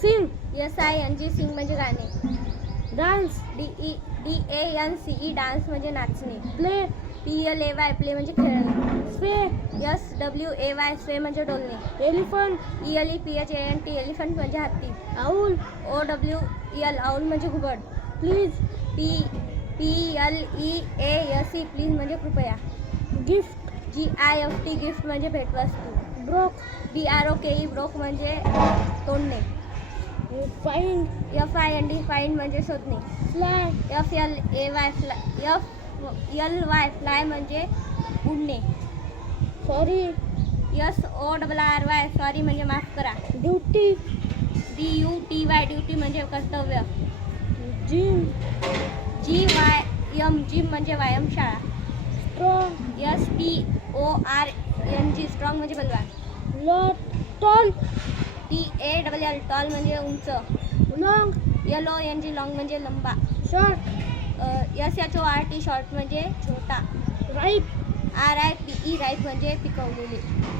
Singh. SING Singh म्हणजे गाणे. Dance. DANCE dance म्हणजे नाचणे. प्ले. PLAY प्ले म्हणजे खेळणे. स्वे. SWAY स्वे म्हणजे डोलणे. एलिफंट. ELEPHANT एलिफंट म्हणजे हत्ती. आऊल. OWL आऊल म्हणजे घुबड. प्लीज. PLEASE प्लीज म्हणजे कृपया. गिफ्ट. GIFT गिफ्ट म्हणजे भेटवस्तू. ब्रोक. BROKE ब्रोक म्हणजे तोडणे. फाइंड. FIND फाइंड म्हणजे शोधणे. फ्लाय. FLY फ्लाय म्हणजे उडणे. सॉरी. SORRY सॉरी म्हणजे माफ करा. ड्युटी. DUTY ड्युटी म्हणजे कर्तव्य. जिम. GYM जिम म्हणजे व्यायामशाळा. स्ट्रॉंग. STORNG स्ट्रॉंग म्हणजे बलवान. लॉट. टॉल. TALL टॉल म्हणजे उंच. लॉंग. LONG लॉंग म्हणजे लंबा. शॉर्ट. SHORT शॉर्ट म्हणजे छोटा. राईट. RIPE राईप म्हणजे पिकवलेले.